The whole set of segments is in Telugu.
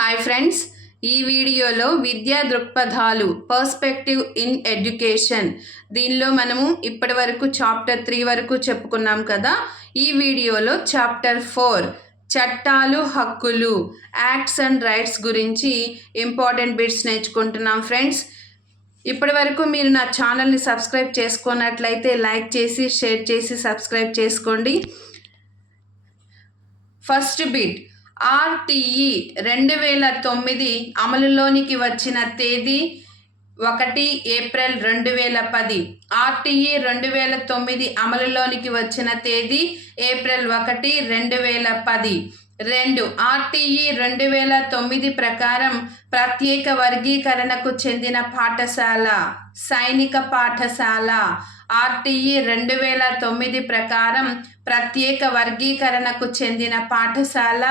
హాయ్ ఫ్రెండ్స్, ఈ వీడియోలో విద్యా దృక్పథాలు పర్స్పెక్టివ్ ఇన్ ఎడ్యుకేషన్ దీనిలో మనము ఇప్పటి వరకు చాప్టర్ 3 వరకు చెప్పుకున్నాం కదా. ఈ వీడియోలో చాప్టర్ 4 చట్టాలు హక్కులు యాక్ట్స్ అండ్ రైట్స్ గురించి ఇంపార్టెంట్ బిట్స్ నేర్చుకుంటున్నాం ఫ్రెండ్స్. ఇప్పటి వరకు మీరు నా ఛానల్ని సబ్స్క్రైబ్ చేసుకున్నట్లయితే లైక్ చేసి షేర్ చేసి సబ్స్క్రైబ్ చేసుకోండి. ఫస్ట్ బిట్, ఆర్టీఈ 2009 అమలులోనికి వచ్చిన తేదీ 1 ఏప్రిల్ 2010. ఆర్టీఈ 2009 అమలులోనికి వచ్చిన తేదీ ఏప్రిల్ 1, 2010. 2. ఆర్టీఈ 2009 ప్రకారం ప్రత్యేక వర్గీకరణకు చెందిన పాఠశాల సైనిక పాఠశాల. ఆర్టీఈ 2009 ప్రకారం ప్రత్యేక వర్గీకరణకు చెందిన పాఠశాల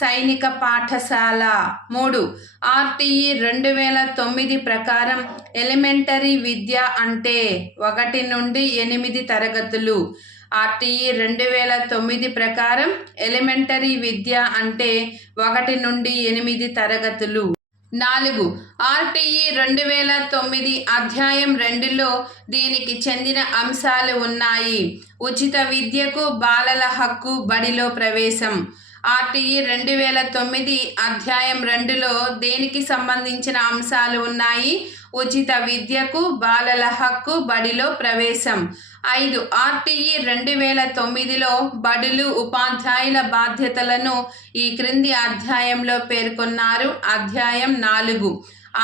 సైనిక పాఠశాల. 3. ఆర్టీఈ 2009 ప్రకారం ఎలిమెంటరీ విద్య అంటే 1 నుండి 8 తరగతులు. ఆర్టీఈ 2009 ప్రకారం ఎలిమెంటరీ విద్య అంటే 1 నుండి 8 తరగతులు. 4. ఆర్టీఈ 2009 అధ్యాయం 2లో దీనికి చెందిన అంశాలు ఉన్నాయి. ఉచిత విద్యకు బాలల హక్కు, బడిలో ప్రవేశం. ఆర్టీఈ 2009 అధ్యాయం 2లో దేనికి సంబంధించిన అంశాలు ఉన్నాయి? ఉచిత విద్యకు బాలల హక్కు, బడిలో ప్రవేశం. 5. ఆర్టీఈ 2009లో బడులు ఉపాధ్యాయుల బాధ్యతలను ఈ క్రింది అధ్యాయంలో పేర్కొన్నారు. అధ్యాయం 4.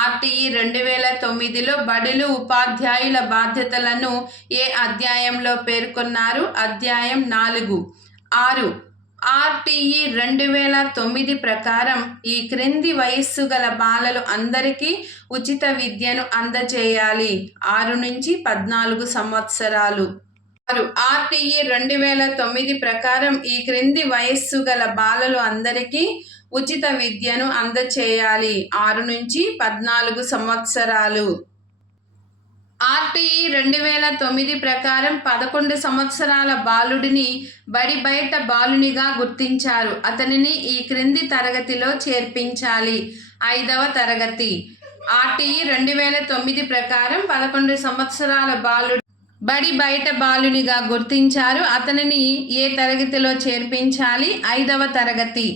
ఆర్టీఈ 2009లో బడులు ఉపాధ్యాయుల బాధ్యతలను ఏ అధ్యాయంలో పేర్కొన్నారు? అధ్యాయం 4. 6. ఆర్టీఈ 2009 ప్రకారం ఈ క్రింది వయస్సు గల బాలలు అందరికీ ఉచిత విద్యను అందజేయాలి. 6 నుంచి 14 సంవత్సరాలు. ఆర్టీఈ 2009 ప్రకారం ఈ క్రింది వయస్సు గల బాలలు అందరికీ ఉచిత విద్యను అందజేయాలి. 6 నుంచి 14 సంవత్సరాలు. ఆర్టీఈ 2009 ప్రకారం 11 సంవత్సరాల బాలుడిని బడి బయట బాలునిగా గుర్తించారు. అతనిని ఈ క్రింది తరగతిలో చేర్పించాలి. 5వ తరగతి. ఆర్టీఈ 2009 ప్రకారం 11 సంవత్సరాల బాలుడు బడి బయట బాలునిగా గుర్తించారు. అతనిని ఏ తరగతిలో చేర్పించాలి? 5వ తరగతి.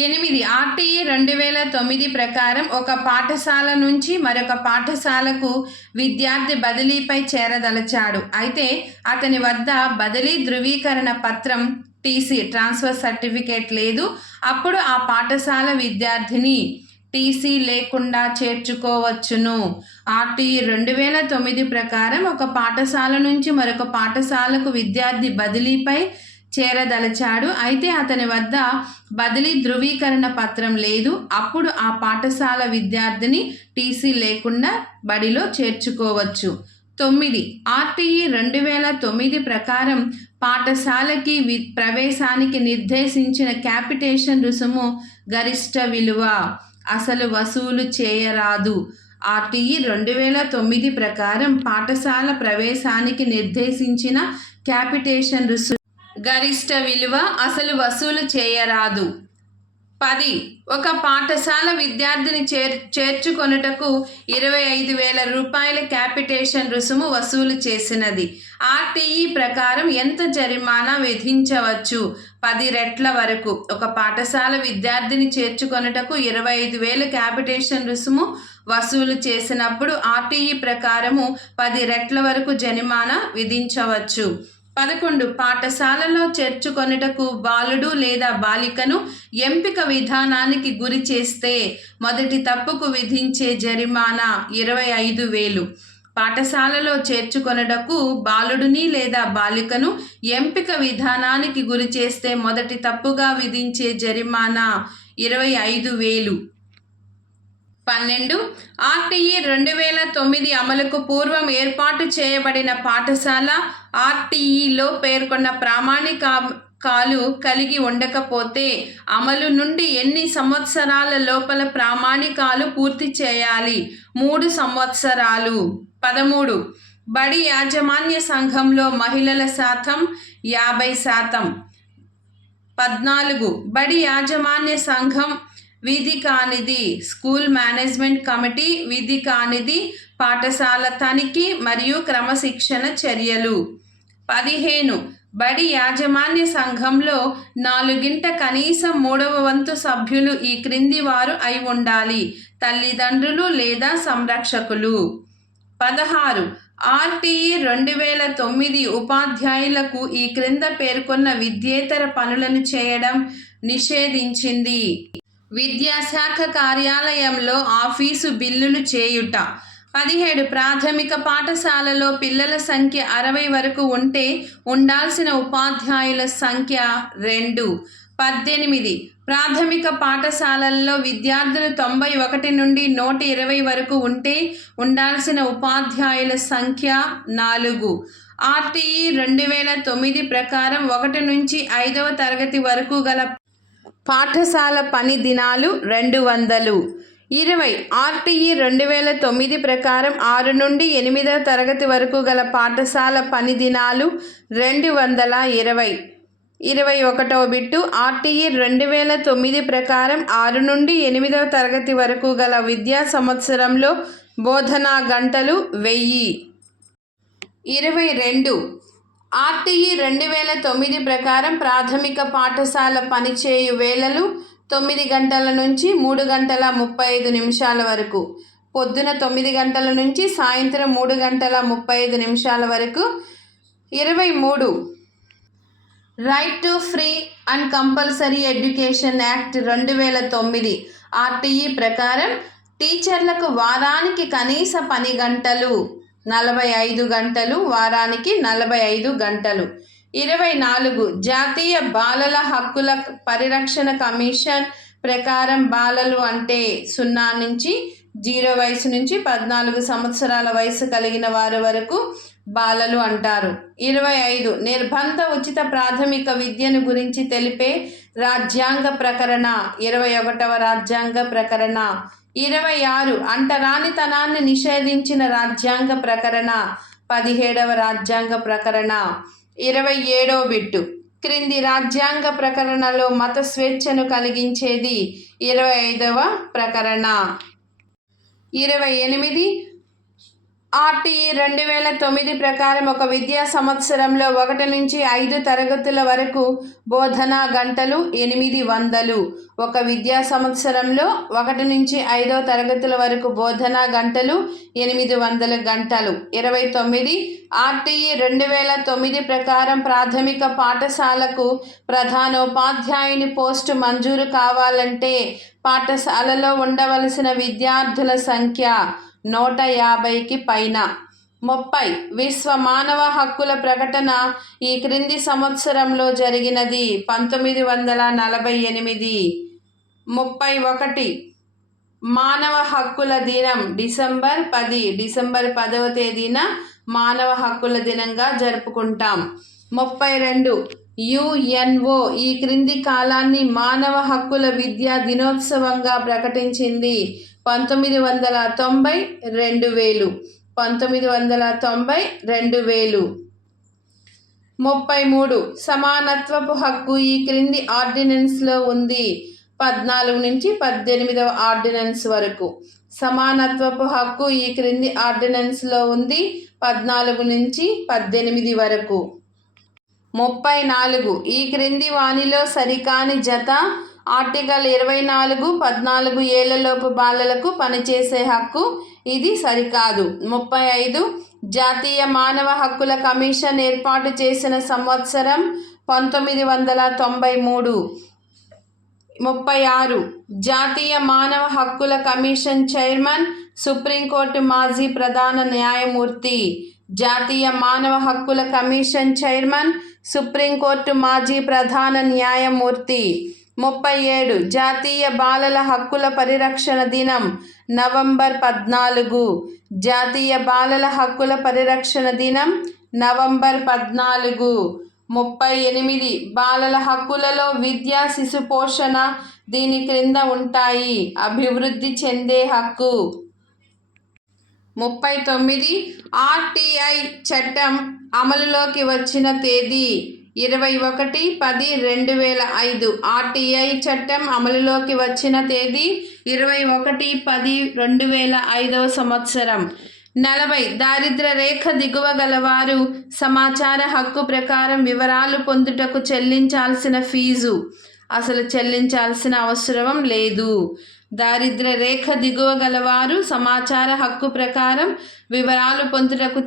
8. ఆర్టీఈ 2009 ప్రకారం ఒక పాఠశాల నుంచి మరొక పాఠశాలకు విద్యార్థి బదిలీపై చేరదలచాడు. అయితే అతని వద్ద బదిలీ ధృవీకరణ పత్రం టీసీ ట్రాన్స్ఫర్ సర్టిఫికేట్ లేదు. అప్పుడు ఆ పాఠశాల విద్యార్థిని టీసీ లేకుండా చేర్చుకోవచ్చును. ఆర్టీఈ 2009 ప్రకారం ఒక పాఠశాల నుంచి మరొక పాఠశాలకు విద్యార్థి బదిలీపై చేరదలచాడు. అయితే అతని వద్ద బదిలీ ధృవీకరణ పత్రం లేదు. అప్పుడు ఆ పాఠశాల విద్యార్థిని టీసీ లేకుండా బడిలో చేర్చుకోవచ్చు. 9. ఆర్టీఈ 2009 ప్రకారం పాఠశాలకి ప్రవేశానికి నిర్దేశించిన క్యాపిటేషన్ రుసుము గరిష్ట విలువ. అసలు వసూలు చేయరాదు. ఆర్టీఈ 2009 ప్రకారం పాఠశాల ప్రవేశానికి నిర్దేశించిన క్యాపిటేషన్ రుసుము గరిష్ట విలువ, అసలు వసూలు చేయరాదు. 10. ఒక పాఠశాల విద్యార్థిని చేర్చుకొనుటకు 25,000 రూపాయల క్యాపిటేషన్ రుసుము వసూలు చేసినది. ఆర్టీఈ ప్రకారం ఎంత జరిమానా విధించవచ్చు? 10 రెట్ల వరకు. ఒక పాఠశాల విద్యార్థిని చేర్చుకొనుటకు 25,000 క్యాపిటేషన్ రుసుము వసూలు చేసినప్పుడు ఆర్టీఈ ప్రకారము 10 రెట్ల వరకు జరిమానా విధించవచ్చు. 11. పాఠశాలలో చేర్చుకొనుటకు బాలుడు లేదా బాలికను ఎంపిక విధానానికి గురి చేస్తే మొదటి తప్పుకు విధించే జరిమానా 25,000. పాఠశాలలో చేర్చుకొనుటకు బాలుడిని లేదా బాలికను ఎంపిక విధానానికి గురి చేస్తే మొదటి తప్పుగా విధించే జరిమానా 25,000. 12. ఆర్టీఈ 2009 అమలుకు పూర్వం ఏర్పాటు చేయబడిన పాఠశాల ఆర్టీఈలో పేర్కొన్న ప్రామాణికాలు కలిగి ఉండకపోతే అమలు నుండి ఎన్ని సంవత్సరాల లోపల ప్రామాణికాలు పూర్తి చేయాలి? 3 సంవత్సరాలు. 13. బడి యాజమాన్య సంఘంలో మహిళల శాతం 50%. 14. బడి యాజమాన్య సంఘం విధి కానిది స్కూల్ మేనేజ్మెంట్ కమిటీ, విధి కానిది పాఠశాల తనిఖీ మరియు క్రమశిక్షణ చర్యలు. 15 బడి యాజమాన్య సంఘంలో 4 కనీసం 3వ వంతు సభ్యులు ఈ క్రింది వారు అయి ఉండాలి: తల్లిదండ్రులు లేదా సంరక్షకులు. 16 ఆర్టీఈ 2009 ఉపాధ్యాయులకు ఈ క్రింద పేర్కొన్న విద్యేతర పనులను చేయడం నిషేధించింది: విద్యాశాఖ కార్యాలయంలో ఆఫీసు బిల్లులు చేయుట. 17 ప్రాథమిక పాఠశాలలో పిల్లల సంఖ్య 60 వరకు ఉంటే ఉండాల్సిన ఉపాధ్యాయుల సంఖ్య 2. 18 ప్రాథమిక పాఠశాలల్లో విద్యార్థులు 91 నుండి 120 వరకు ఉంటే ఉండాల్సిన ఉపాధ్యాయుల సంఖ్య 4. ఆర్టీఈ 2009 ప్రకారం 1 నుంచి 5వ తరగతి వరకు గల పాఠశాల పని దినాలు 200. 20 ఆర్టీఈ 2009 ప్రకారం 6 నుండి 8వ తరగతి వరకు గల పాఠశాల పని దినాలు 220. 21వ బిట్టు ఆర్టీఈ 2009 ప్రకారం 6 నుండి 8వ తరగతి వరకు గల విద్యా సంవత్సరంలో బోధనా గంటలు 1000. 22 ఆర్టీఈ 2009 ప్రకారం ప్రాథమిక పాఠశాల పనిచేయు వేళలు 9 గంటల నుంచి 3 గంటల 35 నిమిషాల వరకు, పొద్దున 9 గంటల నుంచి సాయంత్రం 3 గంటల 35 నిమిషాల వరకు. 23 right to free and compulsory education act 2009 RTE ప్రకారం టీచర్లకు వారానికి కనీస పని గంటలు 45 గంటలు, వారానికి 45 గంటలు. 24 జాతీయ బాలల హక్కుల పరిరక్షణ కమిషన్ ప్రకారం బాలలు అంటే 0 నుంచి 0 వయసు నుంచి 14 సంవత్సరాల వయసు కలిగిన వారి వరకు బాలలు అంటారు. 25 నిర్బంధ ఉచిత ప్రాథమిక విద్యను గురించి తెలిపే రాజ్యాంగ ప్రకరణ 21వ రాజ్యాంగ ప్రకరణ. 26 అంటరానితనాన్ని నిషేధించిన రాజ్యాంగ ప్రకరణ 17వ రాజ్యాంగ ప్రకరణ. 27వ బిట్టు క్రింది రాజ్యాంగ ప్రకరణలో మత స్వేచ్ఛను కలిగించేది 25వ ప్రకరణ. 28 ఆర్టీఈ 2009 ప్రకారం ఒక విద్యా సంవత్సరంలో 1 నుంచి 5 తరగతుల వరకు బోధనా గంటలు 800. ఒక విద్యా సంవత్సరంలో 1 నుంచి 5వ తరగతుల వరకు బోధనా గంటలు 800 గంటలు. 29 ఆర్టీఈ 2009 ప్రకారం ప్రాథమిక పాఠశాలకు ప్రధానోపాధ్యాయుని పోస్టు మంజూరు కావాలంటే పాఠశాలలో ఉండవలసిన విద్యార్థుల సంఖ్య 150కి పైన. 30 విశ్వ మానవ హక్కుల ప్రకటన ఈ క్రింది సంవత్సరంలో జరిగినది: 1948. 31 మానవ హక్కుల దినం డిసెంబర్ 10వ తేదీన మానవ హక్కుల దినంగా జరుపుకుంటాం. 32 యుఎన్ఓ ఈ క్రింది కాలాన్ని మానవ హక్కుల విద్యా దినోత్సవంగా ప్రకటించింది: 1990, 2000. 1990, 2000. 33 సమానత్వపు హక్కు ఈ క్రింది ఆర్డినెన్స్లో ఉంది: 14 నుంచి 18వ ఆర్డినెన్స్ వరకు. సమానత్వపు హక్కు ఈ క్రింది ఆర్డినెన్స్లో ఉంది: 14 నుంచి 18 వరకు. 34 ఈ క్రింది వానిలో సరికాని జత: ఆర్టికల్ 24 14 ఏళ్లలోపు బాలలకు పనిచేసే హక్కు, ఇది సరికాదు. 35 జాతీయ మానవ హక్కుల కమిషన్ ఏర్పాటు చేసిన సంవత్సరం 1993. 36 జాతీయ మానవ హక్కుల కమిషన్ చైర్మన్ సుప్రీంకోర్టు మాజీ ప్రధాన న్యాయమూర్తి. జాతీయ మానవ హక్కుల కమిషన్ చైర్మన్ సుప్రీంకోర్టు మాజీ ప్రధాన న్యాయమూర్తి. 37 జాతీయ బాలల హక్కుల పరిరక్షణ దినం నవంబర్ 14. జాతీయ బాలల హక్కుల పరిరక్షణ దినం నవంబర్ 14. 38 బాలల హక్కులలో విద్య, శిశు పోషణ దీని క్రింద ఉంటాయి: అభివృద్ధి చెందే హక్కు. 39 ఆర్టీఐ చట్టం అమలులోకి వచ్చిన తేదీ 21/10/2005 ఆర్టీఐ చట్టం అమలులోకి వచ్చిన తేదీ 21/10/2005 సంవత్సరం. 40 దారిద్ర్య రేఖ దిగువ గలవారు సమాచార హక్కు ప్రకారం వివరాలు పొందుటకు చెల్లించాల్సిన ఫీజు. అసలు చెల్లించాల్సిన అవసరం లేదు. దారిద్ర్య రేఖ దిగువ గలవారు సమాచార హక్కు ప్రకారం వివరాలు పొందుటకు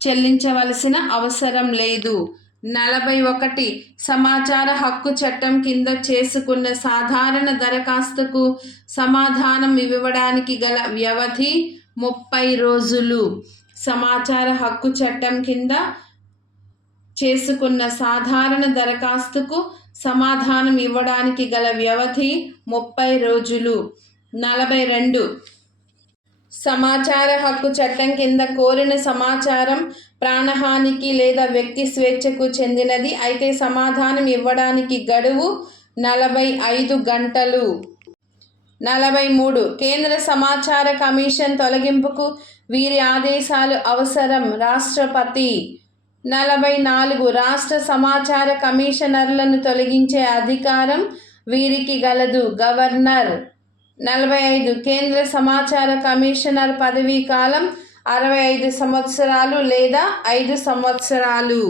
చెల్లించవలసిన అవసరం లేదు. 41 సమాచార హక్కు చట్టం కింద చేసుకున్న సాధారణ దరఖాస్తుకు సమాధానం ఇవ్వడానికి గల వ్యవధి 30 రోజులు. సమాచార హక్కు చట్టం కింద చేసుకున్న సాధారణ దరఖాస్తుకు సమాధానం ఇవ్వడానికి గల వ్యవధి 30 రోజులు. 42 సమాచార హక్కు చట్టం కింద కోరిన సమాచారం ప్రాణహానికి లేదా వ్యక్తి స్వేచ్ఛకు చెందినది అయితే సమాధానం ఇవ్వడానికి గడువు 45 గంటలు. 43 కేంద్ర సమాచార కమిషన్ తొలగింపుకు వీరి ఆదేశాలు అవసరం. రాష్ట్రపతి. 44 రాష్ట్ర సమాచార కమిషనర్లను తొలగించే అధికారం వీరికి గలదు. గవర్నర్. 45 కేంద్ర సమాచార కమిషనర్ పదవీ కాలం 65 సంవత్సరాలు లేదా 5 సంవత్సరాలు.